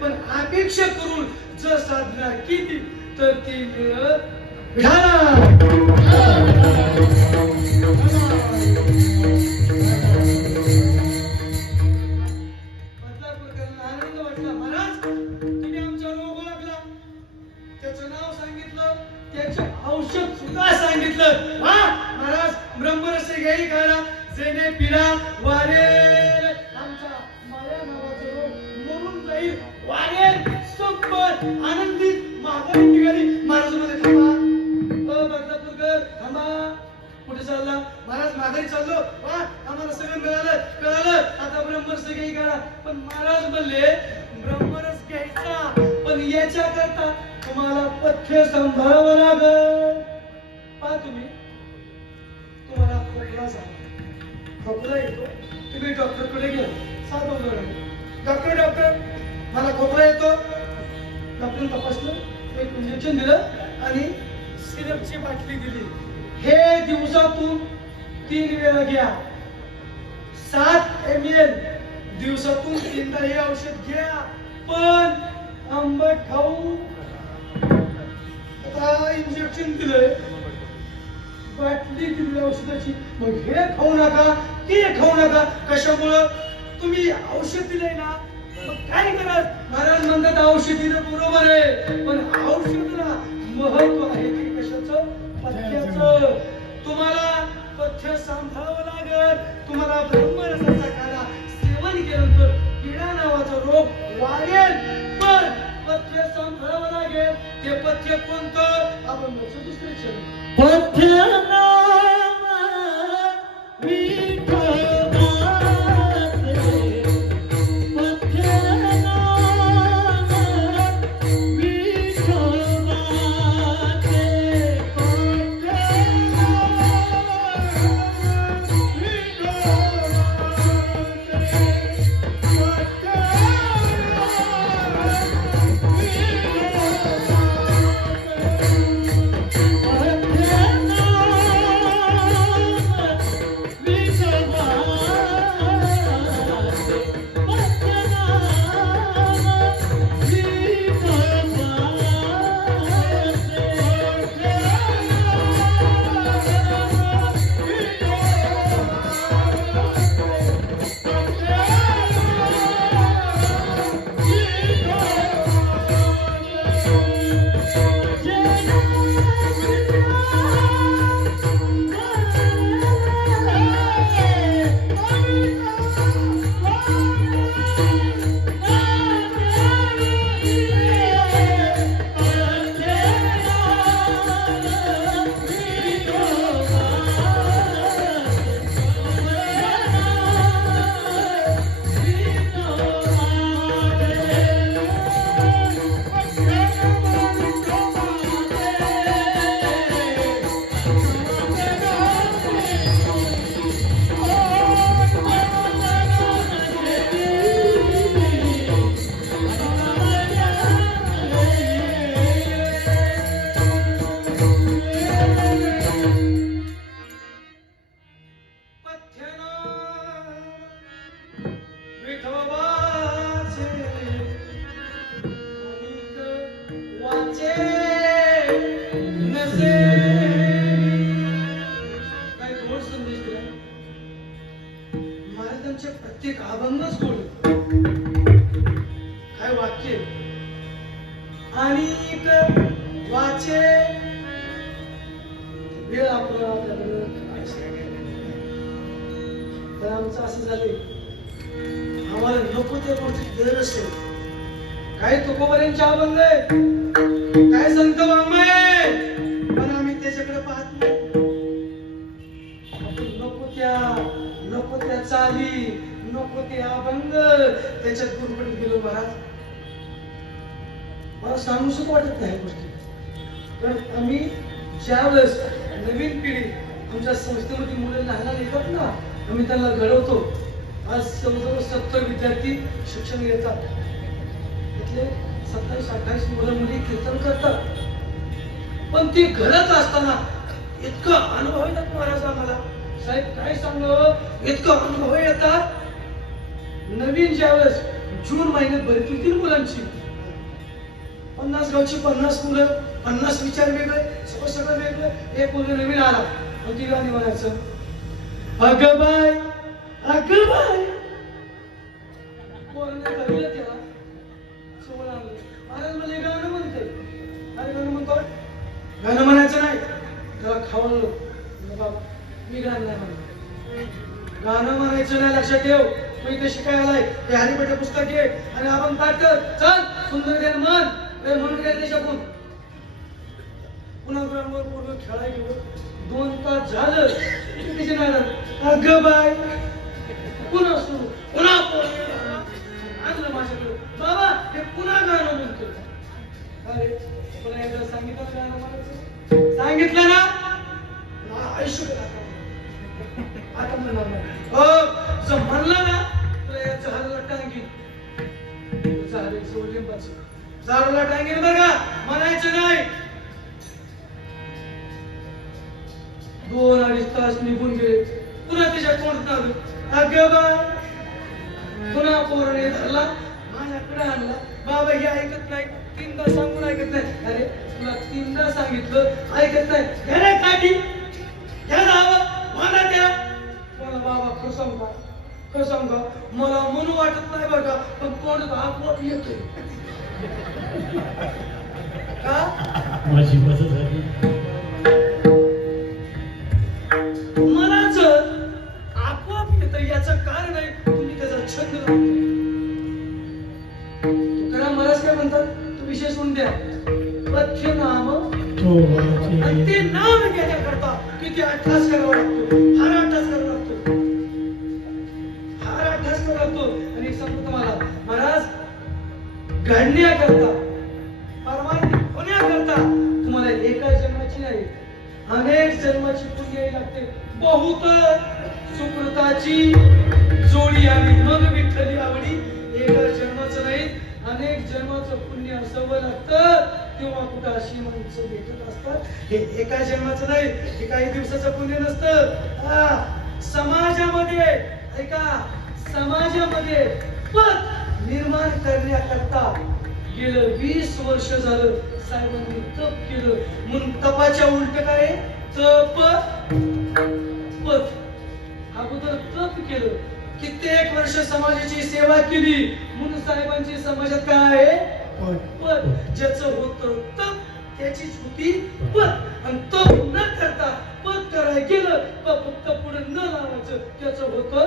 पण अपेक्षा करून जर साधना केली तर ती आनंद वाटला. महाराज तुम्ही आमचा रोग लागला, त्याचं नाव सांगितलं, त्याचं औषध सुद्धा सांगितलं. महाराज ब्रह्मरस घ्याई करा, जेणे पिरा वारेल आमचा माया नावाचा रोग मरून जाईल, वारेल संपत आनंदित माघारी निघाली. महाराज मध्ये थांबा, बदलापूरकर थांबा. कुठे चालला? महाराज माघारी चाललो. आम्हाला सगळं कळालं आता ब्रह्मरस घ्याई करा. पण महाराज म्हणले ब्रह्मरस घ्यायचा, पण याच्याकरता तुम्हाला पथ्य सांभाळावं लागल. पहा तुम्हाला खोकला झाला, खोकला येतो, तुम्ही डॉक्टरकडे गेला. साधं उदाहरण, डॉक्टर मला खोकला येतो. डॉक्टरने तपासलं, एक इंजेक्शन दिलं आणि सिरपची बाटली दिली. हे दिवसातून 3 वेळा घ्या, 7 ml दिवसातून 3दा हे औषध घ्या. पण आंबट खाऊ, आता इंजेक्शन दिलंय, बाटली दिली औषधाची, मग हे खाऊ नका ते खाऊ नका. कशामुळं? तुम्ही औषध दिलंय ना, मग काय करा? महाराज म्हणतात औषधीनं बरोबर आहे, पण औषधाला महत्व आहे की कशाचं? पथ्याचं. तुम्हाला पथ्य सांभाळावं लागल. तुम्हाला ब्रह्मरसाचा काढा सेवन केल्यानंतर किडा नावाचा रोग वाढेल, पण पथ्य सांभाळावं लागेल. ते पथ्य कोणतं? अभंगाचं दुसरे चरण. पथ्य नाम विठोबा. प्रत्येक अभंगच गोड, काय वाक्य आणि वाचे वेळ आपला. तर आमचं असं झाले, आम्हाला नको त्या गोष्टी गरज असेल. काय तुकोबऱ्यांचे अभंग आहे, काय संत वाङ्मय आहे, पण आम्ही त्याच्याकडे पाहत नाही. नको त्या चाली, नको ते अभंग, त्याच्यात गुरबडीत गेलो. महाराज मला सांगू सुद्धा वाटत नाही गोष्टी. तर आम्ही ज्यावेळेस नवीन पिढी आमच्या संस्थेमध्ये मुलं लहान येतात ना, आम्ही त्यांना घडवतो. आज जवळजवळ 70 विद्यार्थी शिक्षण घेतात. तिथले 27-28 मुलं मुली कीर्तन करतात. पण ती घडत असताना इतका अनुभव येतात महाराज आम्हाला. साहेब काय सांगू, इतका अनुभव येतात. नवीन ज्यावेळेस जून महिन्यात भरती होती मुलांची, 50 गावची 50 मुलं, 50 विचार वेगळे, सगळं वेगळं. एक मुलगा नवीन आला, ती गाणी म्हणायचं, अगं बाय अगं बाय. पोरांना कळलं त्याला, समोर आणलं. महाराज मला हे गाणं म्हणते. काय गाणं म्हणतो? गाणं म्हणायचं नाही. त्याला खावलं. बाबा मी गाणं नाही म्हणत. गाणं म्हणायचं नाही, लक्षात ठेव. तू इथे शिकायला आलाय, हे हरिभट पुस्तक घे आणि आपण पाठ कर. चल सुंदर ज्ञान म्हण, म्हणून घ्या त्याच्याकडून. पुन्हा ग्राउंडवर पूर्ण खेळायला गेलो. 2 तास झालं तिथे नाही. अगं बाय पुन्हा सुरू, पुन्हा आणलं माझ्याकडे. बाबा हे पुन्हा गाणं म्हणतो. अरे पुन्हा एकदा सांगितलं गाणं म्हणायचं, सांगितलं ना आयुष्य आता म्हणणार नाही. हो जर म्हणलं ना तुला या झाडाला टांगी, झाडे लिंबाची झाडाला टांगेल बरं का, म्हणायचं नाही. 2-2.5 तास निघून गेले. पुन्हा त्याच्या तोंडात आलं, अगं बाय. पुन्हा पोराने धरला, माझ्याकडे आणला. बाबा हे ऐकत नाही, 3दा सांगून ऐकत नाही. अरे तुला 3दा सांगितलं ऐकत नाही. घ्या काठी, घ्या जावं मला त्या. मला बाबा खरं सांगा मला म्हणून वाटत नाही बरं का, पण तोंडात आपोआप येतोय. का माझी मदत झाली. मला जर आपोआप येतं याचं कारण आहे तुम्ही त्याचा छंद लावतो. तुकाराम महाराज काय म्हणतात, तो विषय सोडून द्या. पथ्य नाम आणि ते नाम घेण्याकरता किती अभ्यास करावा लागतो, फार अभ्यास करावा लागतो, फार अभ्यास करावा लागतो. आणि एक सांगतो तुम्हाला महाराज, घडण्याकरता परमानंद होण्याकरता तुम्हाला एका जन्माची नाही, अनेक जन्माची पुण्य यावी लागते. बहुत सुकृताची जोडी यावी मग विठ्ठली आवडी. एका जन्माचं नाही, अनेक जन्माचं पुण्य असावं लागतं, तेव्हा कुठं अशी माणसं भेटत असतात. हे एका जन्माचं नाही, हे काही दिवसाचं पुण्य नसतं. समाजामध्ये ऐका, समाजामध्ये पद निर्माण करण्याकरता गेलं 20 वर्ष झालं साहेबांनी तप केलं. म्हणून तपाच्या उलट काय, तप पद. अगोदर तप केलं, कित्येक वर्ष समाजाची सेवा केली, म्हणून साहेबांची समाजात काय आहे, पद. ज्याचं होतं तप त्याचीच होती पद. आणि तप न करता पद करायला गेलं, फक्त पुढे न लावायचं, त्याचं होतं